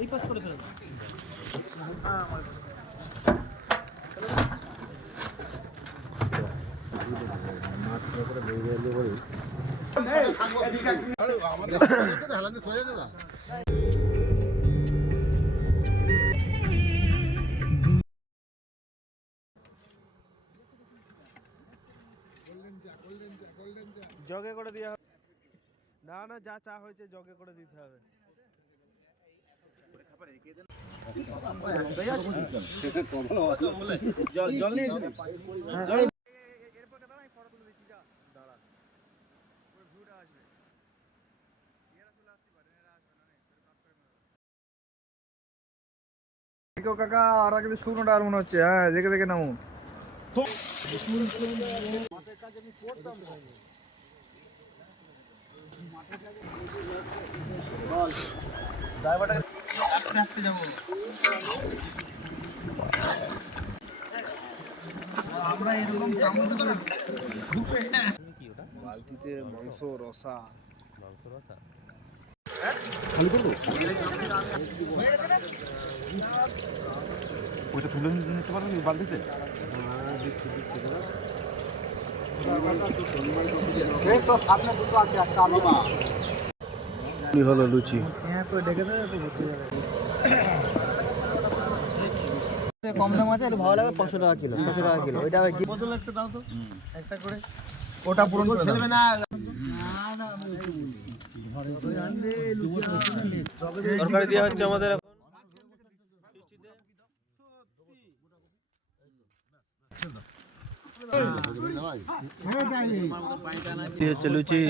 এই পাস করে ফেলুন। জগে করে দেওয়া হবে না, না যা চা হয়েছে জগে করে দিতে হবে। জল নিয়ে কাকা আর কিন্তু শুকনোটা আর মনে হচ্ছে। হ্যাঁ দেখে দেখে নামুন। আমরা এরকম চামচ বালতিতে মাংস রসা। ওইটা তুলে নিতে পারবেন বালতিতে? হলো লুচি কম দাম আছে, একটু ভালো লাগে। 500 টাকা কিলো, 500 টাকা কিলো। ওইটা কি বদল একটা দাও তো, একটা করে। ওটা পূরণ করে ফেলবে না। তরকারি দেওয়া হচ্ছে আমাদের এখন। হচ্ছে লুচি।